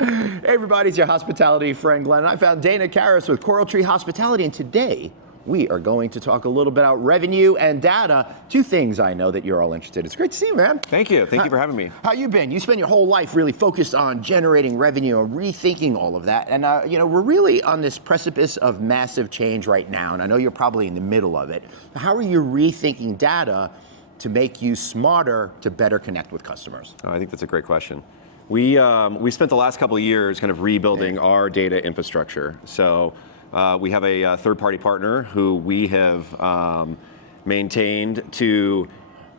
Hey everybody, it's your hospitality friend Glenn. I found Dana Cariss with CoralTree Hospitality, and today we are going to talk a little bit about revenue and data, two things I know that you're all interested in. It's great to see you, man. Thank you for having me. How you been? You spent your whole life really focused on generating revenue and rethinking all of that, and we're really on this precipice of massive change right now, and I know you're probably in the middle of it. How are you rethinking data to make you smarter to better connect with customers? I think that's a great question. We spent the last couple of years kind of rebuilding our data infrastructure. So we have a third-party partner who we have maintained to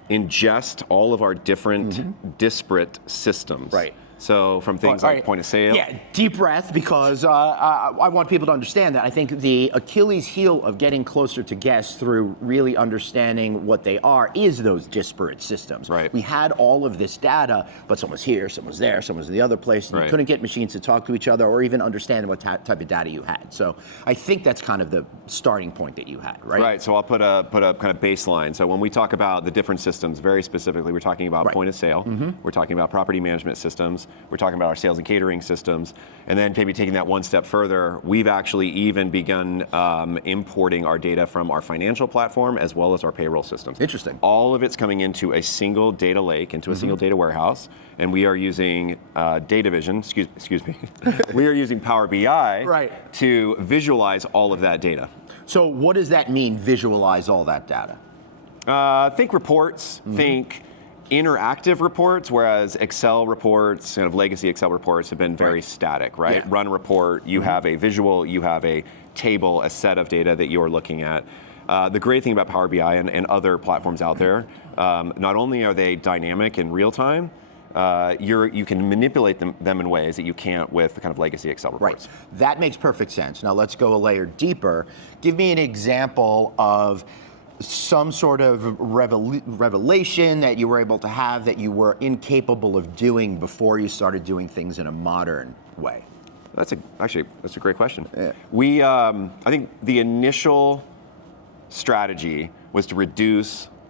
ingest all of our different disparate systems. Right. So from things like point of sale. Yeah, deep breath, because I want people to understand that. I think the Achilles heel of getting closer to guests through really understanding what they are is those disparate systems. Right. We had all of this data, but someone's here, someone's there, someone's in the other place, and you couldn't get machines to talk to each other or even understand what type of data you had. So I think that's kind of the starting point that you had, right? Right, so I'll put a kind of baseline. So when we talk about the different systems, very specifically, we're talking about point of sale, we're talking about property management systems, we're talking about our sales and catering systems, and then maybe taking that one step further, we've actually even begun importing our data from our financial platform as well as our payroll systems. Interesting. All of it's coming into a single data lake, into a single data warehouse, and we are using data vision, excuse me, we are using Power BI to visualize all of that data. So what does that mean, visualize all that data? Think reports, think interactive reports, whereas Excel reports, kind of legacy Excel reports, have been very static, right? Yeah. Run a report, you have a visual, you have a table, a set of data that you're looking at. The great thing about Power BI and other platforms out there, not only are they dynamic in real time, you can manipulate them in ways that you can't with the kind of legacy Excel reports. Right. That makes perfect sense. Now let's go a layer deeper. Give me an example of some sort of revelation that you were able to have that you were incapable of doing before you started doing things in a modern way. That's a great question. Yeah. I think the initial strategy was to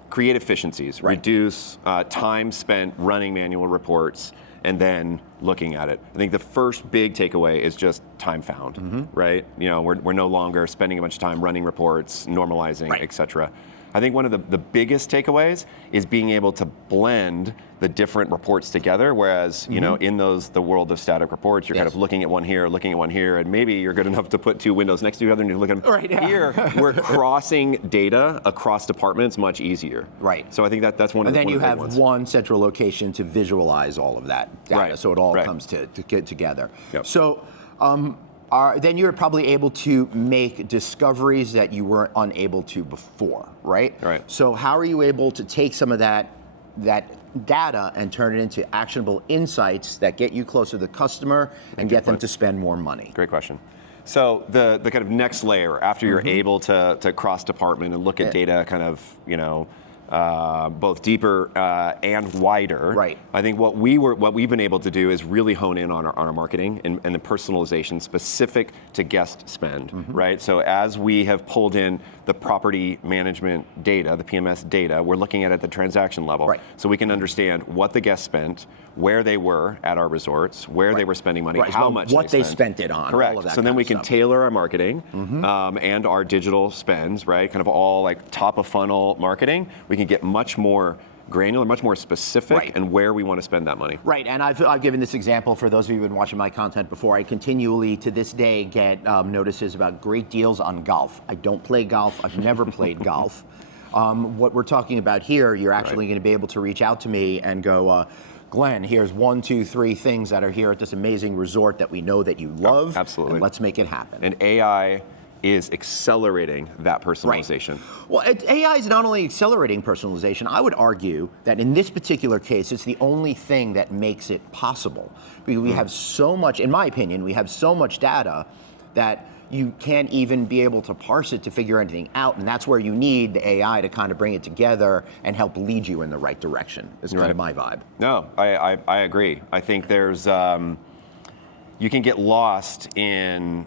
create efficiencies, reduce time spent running manual reports, and then looking at it. I think the first big takeaway is just time found, right? You know, we're no longer spending a bunch of time running reports, normalizing, et cetera. I think one of the biggest takeaways is being able to blend the different reports together, whereas, you know, in the world of static reports, you're kind of looking at one here, and maybe you're good enough to put two windows next to each other and you look at them. Here, we're crossing data across departments much easier. Right. So I think that's one of the big ones. And then you have one central location to visualize all of that data, so it all comes to get together. Yep. So then you're probably able to make discoveries that you weren't unable to before, right? Right. So how are you able to take some of that data and turn it into actionable insights that get you closer to the customer and get them to spend more money? Great question. So the kind of next layer, after you're able to cross department and look at data kind of, you know, both deeper and wider. Right. I think what we've been able to do is really hone in on our marketing and the personalization specific to guest spend, right? So as we have pulled in the property management data, the PMS data, we're looking at the transaction level, so we can understand what the guests spent, where they were at our resorts, where they were spending money, how much what they spent it on. Correct. All of that so then we can stuff. tailor our marketing and our digital spends, right? Kind of all like top of funnel marketing. We can get much more granular, much more specific, and where we want to spend that money. Right, and I've given this example for those of you who've been watching my content before. I continually, to this day, get notices about great deals on golf. I don't play golf. I've never played golf. What we're talking about here, you're actually going to be able to reach out to me and go, Glenn, here's 1, 2, 3 things that are here at this amazing resort that we know that you love. Absolutely. And let's make it happen. And AI is accelerating that personalization. Well, AI is not only accelerating personalization, I would argue that in this particular case, it's the only thing that makes it possible. We have so much, in my opinion, we have so much data that you can't even be able to parse it to figure anything out, and that's where you need the AI to kind of bring it together and help lead you in the right direction. It's kind of my vibe. No, I agree. I think there's, you can get lost in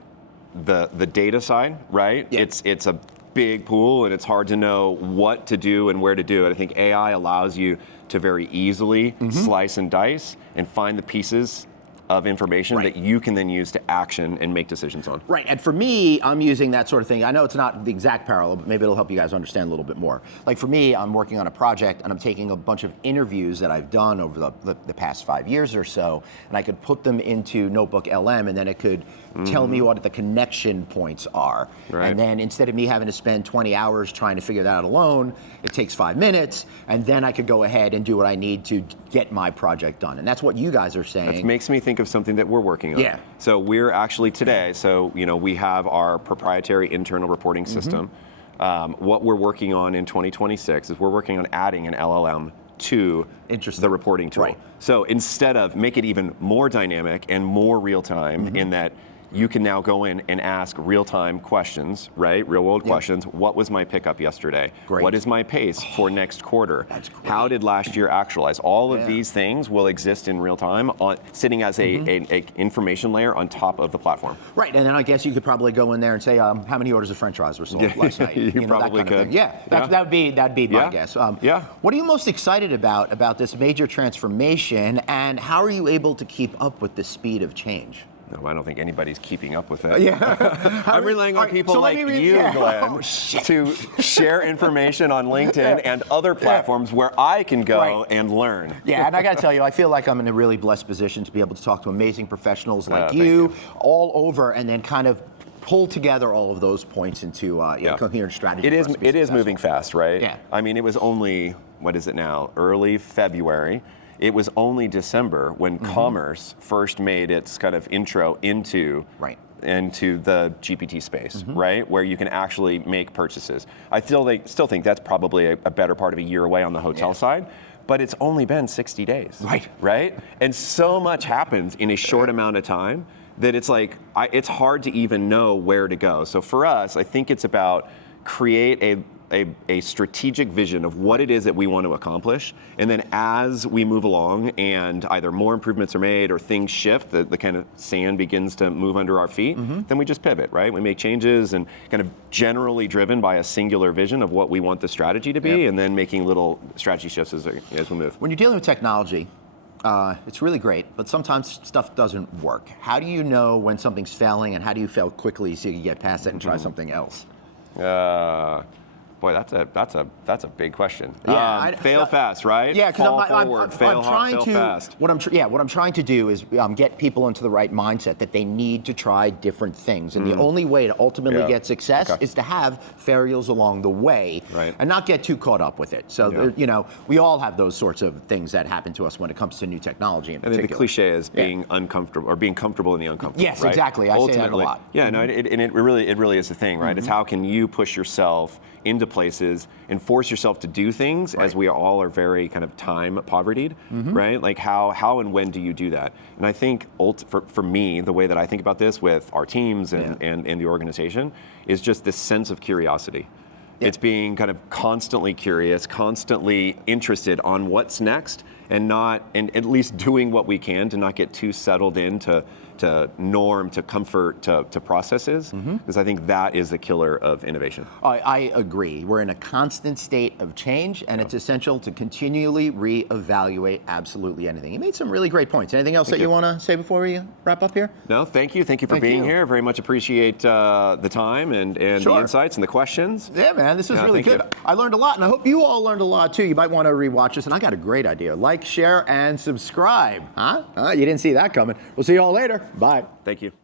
the data side, right? Yeah. It's a big pool and it's hard to know what to do and where to do it. I think AI allows you to very easily slice and dice and find the pieces of information Right. that you can then use to action and make decisions on. Right, and for me, I'm using that sort of thing. I know it's not the exact parallel, but maybe it'll help you guys understand a little bit more. Like for me, I'm working on a project and I'm taking a bunch of interviews that I've done over the past 5 years or so, and I could put them into Notebook LM, and then it could tell me what the connection points are. Right. And then instead of me having to spend 20 hours trying to figure that out alone, it takes 5 minutes, and then I could go ahead and do what I need to get my project done. And that's what you guys are saying. It makes me think of something that we're working on. Yeah. So we're actually today, we have our proprietary internal reporting system. What we're working on in 2026 is we're working on adding an LLM to the reporting tool. Right. So instead of make it even more dynamic and more real time in that you can now go in and ask real-time questions, right? Real-world questions. What was my pickup yesterday? Great. What is my pace for next quarter? That's great. How did last year actualize? All of these things will exist in real time, sitting as a information layer on top of the platform. Right, and then I guess you could probably go in there and say how many orders of French fries were sold last night. You know, probably that kind of could. thing. Yeah, that'd be my guess. What are you most excited about this major transformation, and how are you able to keep up with the speed of change? No, I don't think anybody's keeping up with it. Yeah. I'm relying on people like you, Glenn, to share information on LinkedIn and other platforms where I can go and learn. Yeah, and I got to tell you, I feel like I'm in a really blessed position to be able to talk to amazing professionals like Thank you all over, and then kind of pull together all of those points into a coherent strategy. It is moving fast, right? Yeah. I mean, it was only, what is it now, early February. It was only December when commerce first made its kind of intro into the GPT space, right? Where you can actually make purchases. I still think that's probably a better part of a year away on the hotel side, but it's only been 60 days. Right? And so much happens in a short amount of time that it's like, it's hard to even know where to go. So for us, I think it's about create a strategic vision of what it is that we want to accomplish, and then as we move along and either more improvements are made or things shift, the kind of sand begins to move under our feet, then we just pivot, right? We make changes and kind of generally driven by a singular vision of what we want the strategy to be, and then making little strategy shifts as we move. When you're dealing with technology, it's really great, but sometimes stuff doesn't work. How do you know when something's failing, and how do you fail quickly so you can get past it and try something else? Boy, that's a big question. Yeah, fail fast, right? Yeah, because I'm trying to. Fast. What I'm trying to do is get people into the right mindset that they need to try different things, and the only way to ultimately get success is to have failures along the way, and not get too caught up with it. So we all have those sorts of things that happen to us when it comes to new technology. In particular. And the cliche is being uncomfortable or being comfortable in the uncomfortable. Yes, right? exactly. I say that a lot. Yeah, no, it really is the thing, right? It's how can you push yourself into places and force yourself to do things, as we all are very kind of time povertied, right? Like how and when do you do that? And I think for me, the way that I think about this with our teams and the organization is just this sense of curiosity. It's being kind of constantly curious, constantly interested on what's next, and at least doing what we can to not get too settled into norm, to comfort, to processes, because I think that is the killer of innovation. I agree. We're in a constant state of change, and it's essential to continually reevaluate absolutely anything. You made some really great points. Anything else that you want to say before we wrap up here? No, thank you. Thank you for being here. Very much appreciate the time and the insights and the questions. Yeah, man, this was really good. I learned a lot, and I hope you all learned a lot too. You might want to rewatch this, and I got a great idea. Like, share, and subscribe. Huh? You didn't see that coming. We'll see you all later. Bye. Thank you.